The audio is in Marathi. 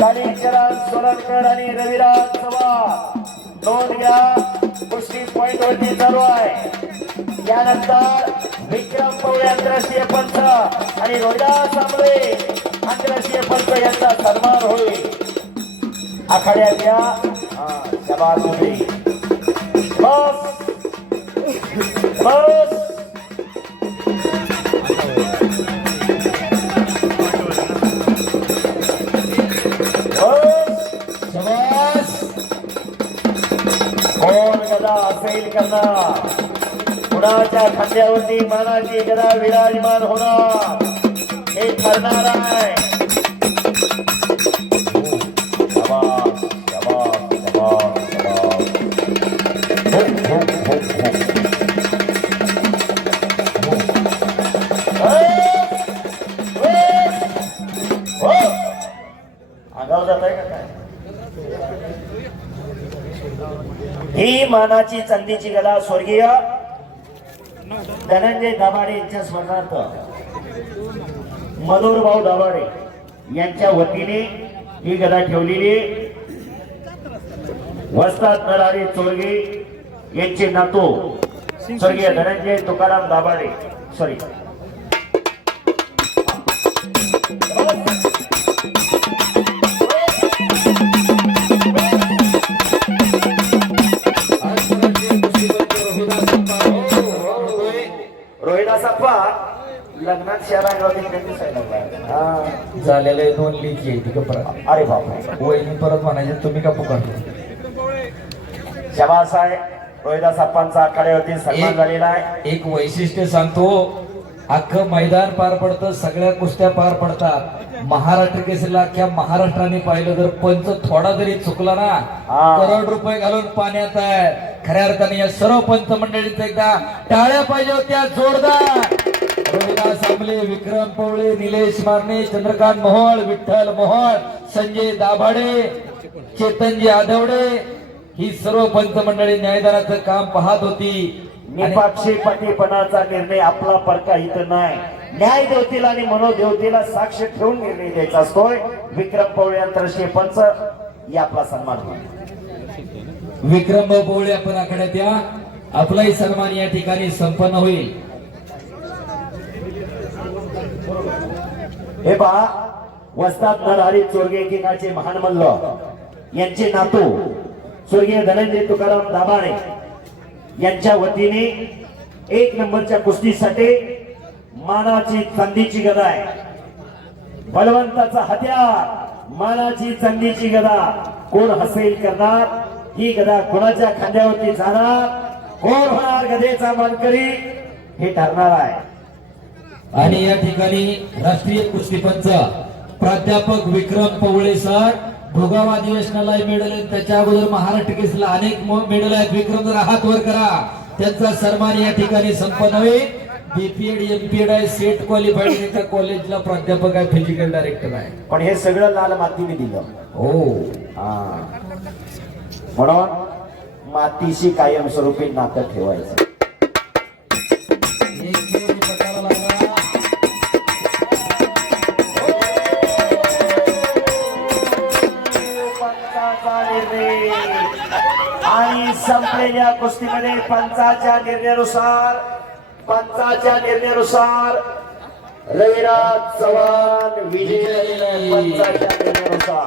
कालिंगराज बोराडकर आणि रविराज चव्हाण दोन घ्या कुस्ती पॉइंट वरती चालू आहे. त्यानंतर विक्रम पवळे आंतरराष्ट्रीय पंच आणि रोहिदास आंबळे आंतरराष्ट्रीय पंच यांचा सन्मान होईल. आखाड्याच्या बस! बस! गदा असेल करणार कुणाच्या खांद्यावरती मानाची गदा विराजमान होणार हे ठरणार आहे. ही मानाची चांदीची गदा स्वर्गीय धनंजय दाभाडे यांच्या स्मरणार्थ. मनोहरभाऊ दाभाडे यांच्या वतीने ही गदा ठेवलेली वस्तात नरारी चोरगे यांचे नातू स्वर्गीय धनंजय तुकाराम दाभाडे. सॉरी लग्नात हा. झालेले दोन लेखी आहे ती परत. अरे वहिनी परत म्हणायचे तुम्ही का पुकारले शबास आहे रोहिदास अप्पांचा आखाड्यावरती सन्मान झालेला आहे. एक वैशिष्ट्य सांगतो अख्खं मैदान पार पडतं सगळ्या कुस्त्या पार पडतात. महाराष्ट्र केसरीला अख्ख्या महाराष्ट्राने पाहिलं तर पंच थोडा जरी चुकला ना. हा. करोड रुपये घालून पाण्यात आहे. खऱ्या अर्थाने या सर्व पंच मंडळींचा एकदा टाळ्या पाहिजे होत्या जोरदार. रोहिदास आंबले विक्रम पवळे निलेश मारणे चंद्रकांत मोहोळ विठ्ठल मोहोळ संजय दाभाडे चेतनजी आधवडे ही सर्व पंच मंडळी न्यायदानाचं काम पाहत होती. आणि निपक्षपातीपणाचा निर्णय आपला परका इथं नाही. न्याय देवतेला आणि मनोदेवतेला साक्ष ठेवून निर्णय द्यायचा असतोय. विक्रम पवळे आंतरराष्ट्रीय पंच या आपला सन्मान विक्रम पोवळे आपण आखाड्यात या. आपलाही सन्मान या ठिकाणी संपन्न होईल. हे पहा वस्ताद नरहरी चोरगे एकेकाचे महान मल्ल. यांचे नातू स्वर्गीय धनंजय तुकाराम दाभाडे यांच्या वतीने एक नंबरच्या कुस्तीसाठी मानाची चांदीची गदा आहे. बलवंताचा हत्यार मानाची चांदीची गदा. कोण हसेल करणार? ही गदा कोणाच्या खांद्यावरती जाणार? कोण होणार गदेचा मानकरी? हे ठरणार आहे. आणि या ठिकाणी राष्ट्रीय कुस्तीपंच प्राध्यापक विक्रम पवळे सर भोगाव अधिवेशनाला मेडल आहेत. त्याच्या अगोदर महाराष्ट्र केसरीला अनेक मेडल आहेत. विक्रम जर हात वर करा. त्यांचा सन्मान या ठिकाणी संपन्न होईल. बीपीएड एमपीएड आहे. सेट क्वालिफाईड एका कॉलेजला प्राध्यापक आहे. फिजिकल डायरेक्टर आहे. पण हे सगळं लाल मातीने दिलं. हो. हा. म्हणून मातीशी कायमस्वरूपी नातं ठेवायचं. आणि संपलेल्या कुस्तीमध्ये पंचाच्या निर्णयानुसार पंचाच्या निर्णयानुसार रविराज चव्हाण विजय पंचाच्या निर्णयानुसार.